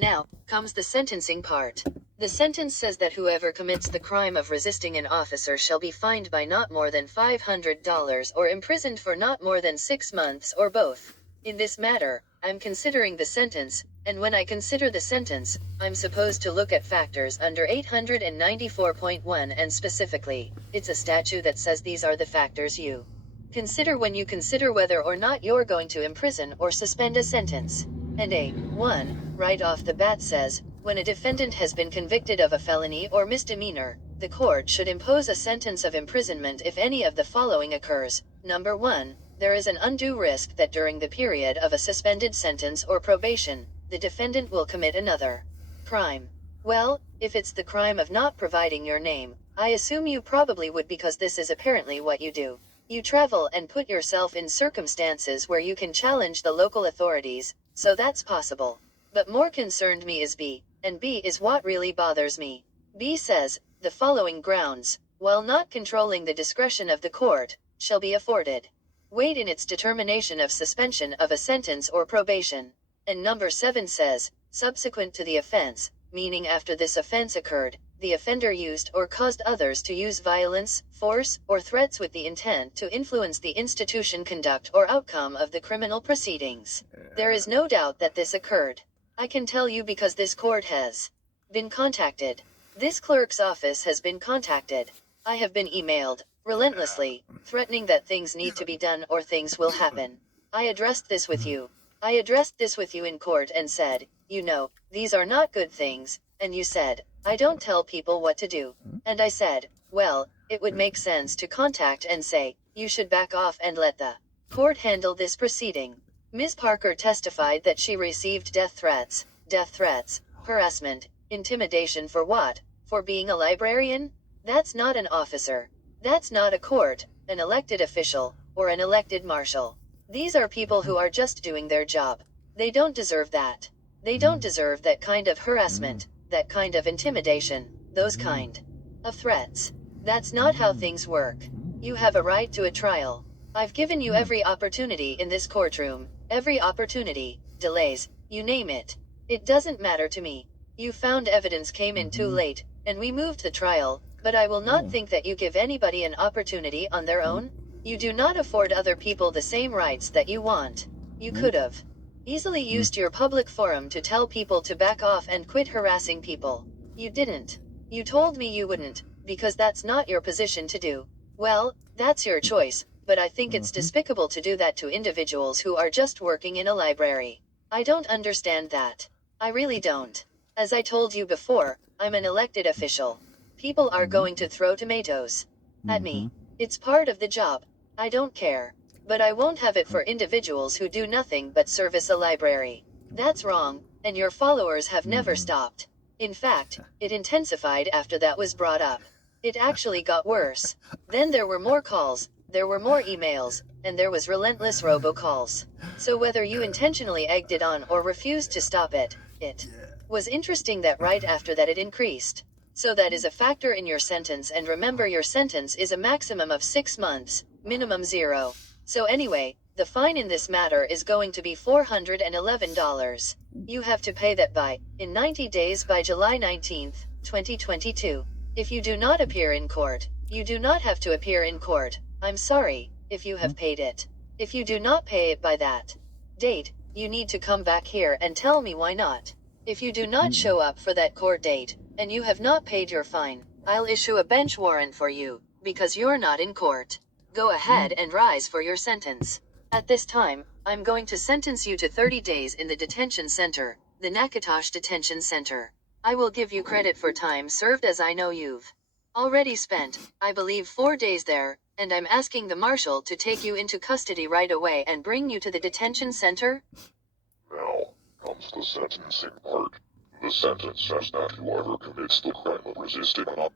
Now comes the sentencing part. The sentence says that whoever commits the crime of resisting an officer shall be fined by not more than $500 or imprisoned for not more than 6 months or both. In this matter, I'm considering the sentence, and when I consider the sentence, I'm supposed to look at factors under 894.1, and specifically, it's a statute that says these are the factors you consider when you consider whether or not you're going to imprison or suspend a sentence. And A1, right off the bat says, when a defendant has been convicted of a felony or misdemeanor, the court should impose a sentence of imprisonment if any of the following occurs. Number 1, there is an undue risk that during the period of a suspended sentence or probation, the defendant will commit another crime. Well, if it's the crime of not providing your name, I assume you probably would, because this is apparently what you do. You travel and put yourself in circumstances where you can challenge the local authorities, so that's possible. But more concerned me is B, and B is what really bothers me. B says, the following grounds, while not controlling the discretion of the court, shall be afforded weight in its determination of suspension of a sentence or probation. And number 7 says, subsequent to the offense, meaning after this offense occurred, the offender used or caused others to use violence, force, or threats with the intent to influence the institution, conduct, or outcome of the criminal proceedings. There is no doubt that this occurred. I can tell you because this court has been contacted. This clerk's office has been contacted. I have been emailed, relentlessly, threatening that things need to be done or things will happen. I addressed this with you. I addressed this with you in court and said, you know, these are not good things, and you said, I don't tell people what to do. And I said, well, it would make sense to contact and say, you should back off and let the court handle this proceeding. Ms. Parker testified that she received death threats, harassment, intimidation. For what? For being a librarian? That's not an officer. That's not a court, an elected official, or an elected marshal. These are people who are just doing their job. They don't deserve that. They don't deserve that kind of harassment, that kind of intimidation, those kind of threats. That's not how things work. You have a right to a trial. I've given you every opportunity in this courtroom, every opportunity, delays, you name it. It doesn't matter to me. You found evidence came in too late, and we moved the trial, but I will not think that you give anybody an opportunity on their own. You do not afford other people the same rights that you want. You could have easily used your public forum to tell people to back off and quit harassing people. You didn't. You told me you wouldn't, because that's not your position to do. Well, that's your choice, but I think it's despicable to do that to individuals who are just working in a library. I don't understand that. I really don't. As I told you before, I'm an elected official. People are going to throw tomatoes at me. It's part of the job. I don't care. But I won't have it for individuals who do nothing but service a library. That's wrong, and your followers have never stopped. In fact, it intensified after that was brought up. It actually got worse. Then there were more calls, there were more emails, and there was relentless robocalls. So whether you intentionally egged it on or refused to stop it, it was interesting that right after that it increased. So that is a factor in your sentence, and remember your sentence is a maximum of 6 months, minimum 0. So anyway, the fine in this matter is going to be $411. You have to pay that in 90 days by July 19th, 2022. If you do not appear in court, you do not have to appear in court. I'm sorry, if you have paid it. If you do not pay it by that date, you need to come back here and tell me why not. If you do not show up for that court date, and you have not paid your fine, I'll issue a bench warrant for you, because you're not in court. Go ahead and rise for your sentence. At this time, I'm going to sentence you to 30 days in the detention center, the Natchitoches Detention Center. I will give you credit for time served, as I know you've already spent, I believe, 4 days there, and I'm asking the marshal to take you into custody right away and bring you to the detention center. Now comes the sentencing part. The sentence says that whoever commits the crime of resisting an